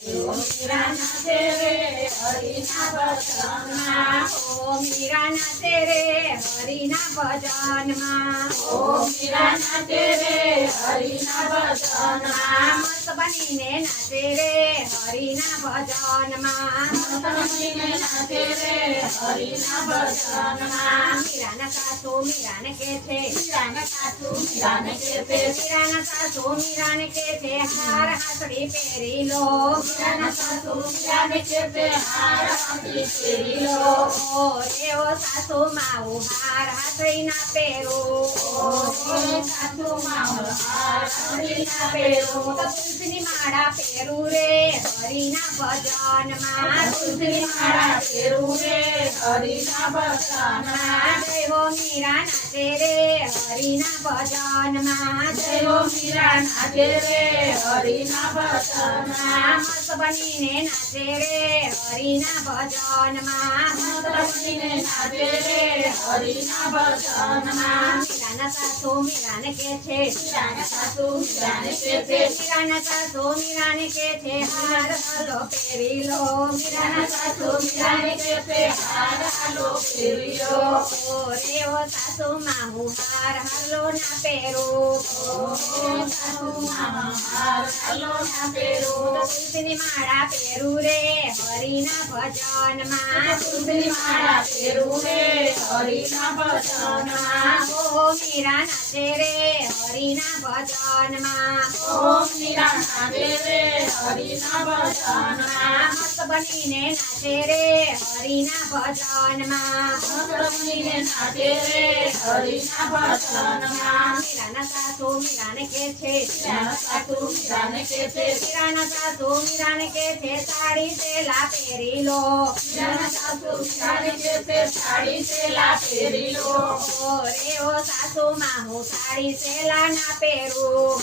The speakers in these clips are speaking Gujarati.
मीरा नाचे रे हरिना भजनमा ओ मीरा नाचे रे हरिना भजनमा ओ मीरा नाचे रे हरिना भजनमा मस्त बनीने नाचे रे हरिना भजनमा मस्त बनीने नाचे रे हरिना भजनमा मीराना सासू मीराने के छे मीराना सासू मीराने के छे मीराना सासू मीराने के छे हार हाथड़ी પહેરી લો મીરાના સાસુ મીરાને કે તે હાર હાથડી પહેરી લો રે ઓ સાસુ માઉ હાર હાથડી ના પહેરો રે સાસુ માઉ હાર હાથડી ના પહેરો તો તુલસીની માળા પહેરું રે હરિના ભજનમાં તુલસીની માળા પહેરું રે હરિના ભજનમાં જય હો મીરા નાચે રે હરિના ભજનમાં જય હો મીરા નાચે રે હરિના ભજનમાં મસ્ત બનીને નાચે રે હરિના ભજનમાં મસ્ત બનીને નાચે રે હરિના ભજનમાં મીરાના સાસુ મીરાને કે છે મીરાના સાસુ મીરાને કે છે મીરાના સાસુ મીરાને કે છે હાર હાલો પહેરી લો મીરાના સાસુ મીરાને કે છે હાર હાલો પહેરી લો રે ઓ સાસુ માહુ હાર હાલો ના પહેરો સાસુ માહુ હાર હાલો ના પહેરો તુલસીની માળા પહેરું રે હરિના ભજનમાં તુલસીની માળા પહેરું રે હરિના ભજનમાં ઓ મીરા નાચે રે હરિના ભજનમાં ઓ મીરા નાચે રે હરિના ભજનમાં મસ્ત બનીને નાચે રે હરિના ભજનમાં મસ્ત બનીને નાચે રે હરિના ભજનમાં મીરાના સાસુ મીરાને કે છે મીરાના સાસુ મીરાને કે છે મીરાના સાસુ મીરાને કે છે સાડી સેલા પહેરી લો મીરાના સાસુ મીરાને કે છે સાડી સેલા પહેરી લો રે ઓ સાસુ માહુ સાડી સેલા ના પહેરું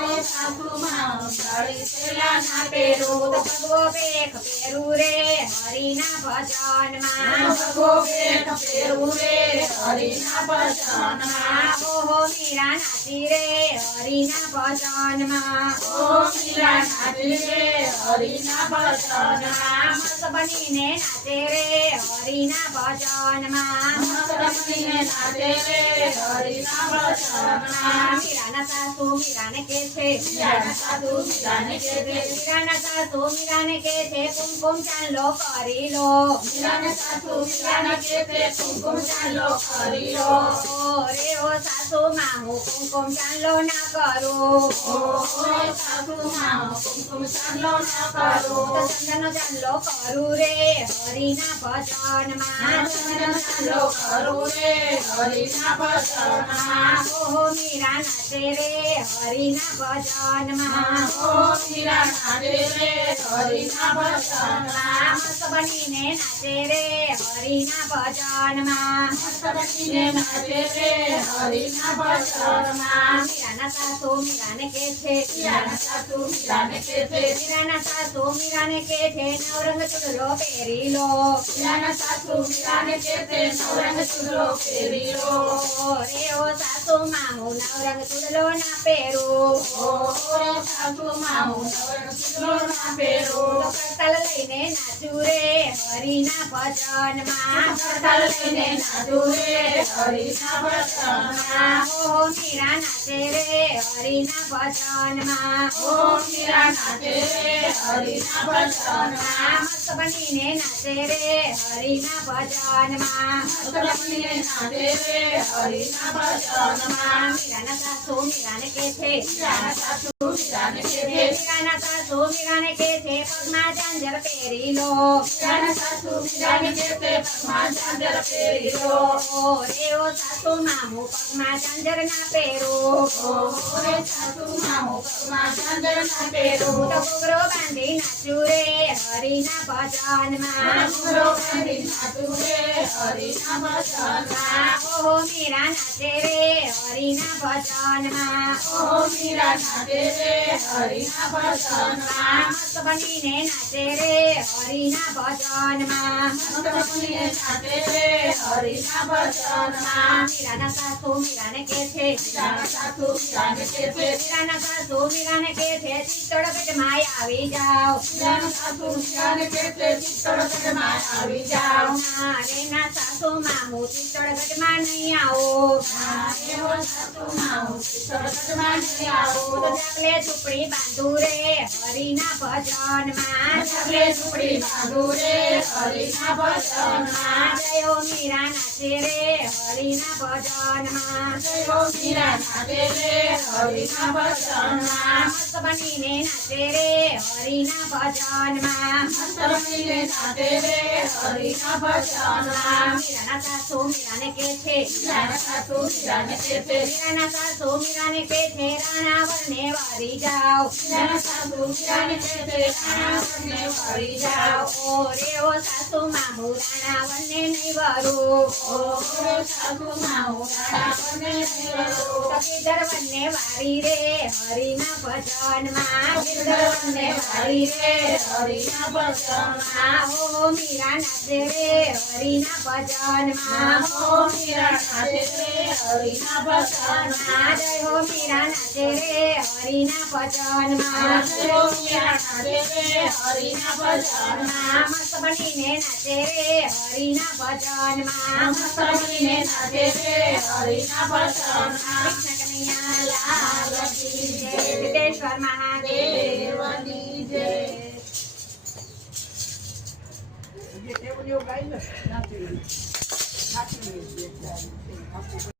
રે સાસુ માહુ સાડી સેલા ના પહેરું તો ભગવો પેખ પહેરું રે હરિના ભજનમાં ભગવો પેખ પહેરું રે હરિના ભજનમાં ઓહો મીરા નાચી રે હરિના ભજનમાં ઓ મીરા નાચી રે હરિના ભજનમાં મસ્ત બનીને નાચે રે હરિના ભજનમાં મસ્ત બનીને નાચે રે હરિના ભજનમાં મીરાના સાસુ મીરાને કે છે મીરાના સાસુ મીરાને કે છે મીરાના સાસુ મીરાને કે છે કુમકુમ ચાંદલો કરી લો મીરાના સાસુ મીરાને કે છે કુમકુમ ચાંદલો કરી લો રે ઓ સાસુ માહુ કુમકુમ ચાંદલો ના કરો સાસુ માહુ કુમકુમ ચાંદલો ના કરો તો ચંદનનો ચાંદલો કરું રે હરિના ભજનમાં ચંદનનો ચાંદલો કરું રે હરિના ભજનમાં ઓહો મીરા નાચે રે હરિના ભજનમાં ઓ મીરા નાચે રે હરિના ભજનમાં મસ્ત બનીને નાચે રે હરિના ભજનમાં મસ્ત બનીને નાચે રે હરિના ભજનમાં મીરાના સાસુ મીરાને કે છે મીરાના સાસુ મીરાને કે છે મીરાના સાસુ મીરાને કે છે નવરંગ ચૂડલો પહેરી લો મીરાના સાસુ મીરાને કે છે નવરંગ ચૂડલો પહેરી લો રે ઓ સાસુ માહુ નવરંગ ચૂડલો ના પહેરું સાસુ માહુ નવરંગ ચૂડલો ના પહેરું કરતાલ લઈને નાચું રે હરિના ભજનમાં કરતાલ લઈને નાચું રે હરિના ભજનમાં ઓહો મીરા નાચે રે હરિના ભજનમાં ઓ મીરા નાચે રે હરિના ભજનમાં મસ્ત બનીને નાચે રે હરિના ભજનમાં મસ્ત બનીને નાચે રે હરિના ભજનમાં મીરાના સાસુ મીરાને કે છે મીરાના સાસુ મીરાને કે છે મીરાના સાસુ મીરાને કે છે પગમાં ઝાંઝર પહેરી લો મીરાના સાસુ મીરાને કે છે પગમાં ઝાંઝર પહેરી લો રે ઓ સાસુ માહુ પગમાં ઝાંઝર ના પહેરો રે સાસુ માહુ પગમાં ઝાંઝર ના પહેરો તો ઘૂઘરો બાંધી નાચું રે હરિના ભજનમાં ઘૂઘરો બાંધી નાચું રે હરિના ભજનમાં ઓહો મીરા નાચે રે હરિના ભજનમાં ઓ મીરા નાચે રે હરિના ભજનમાં મસ્ત બનીને નાચે રે હરિના ભજનમાં મીરાના સાસુ મીરાને કે છે મીરાના સાસુ મીરાને કે છે ચિત્તોડ પેટમાં આવી જાઓ મારે ના સાસુ માં હું ચિત્તોડ ગઢમાં નહીં આવો તો ચાકલે ઝૂંપડી બાંધુ રે હરિના ભજનમાં જયો મીરા નાચે રે હરિના ભજનમાં મસ્ત બનીને નાચે રે હરિના ભજનમાં મીરાના સાસુ મીરાને કે છે મીરાના સાસુ મીરાને કે છે રાણાવરને વારી જાઓ ઓ રે ઓ સાસુ મામુ રાણાવરને નહીં વરું ગીધર વનને વારી રે હરિના ભજનમાં ઓ મીરા નાચે રે હરિના ભજનમાં જય હો મીરા નાચે રે હરિના ભજનમાં મસ્ત બનીને નાચે રે હરિના ભજનમાં કૃષ્ણ કનૈયા લાલ કી જય. સિદ્ધેશ્વર મહાદેવની જય.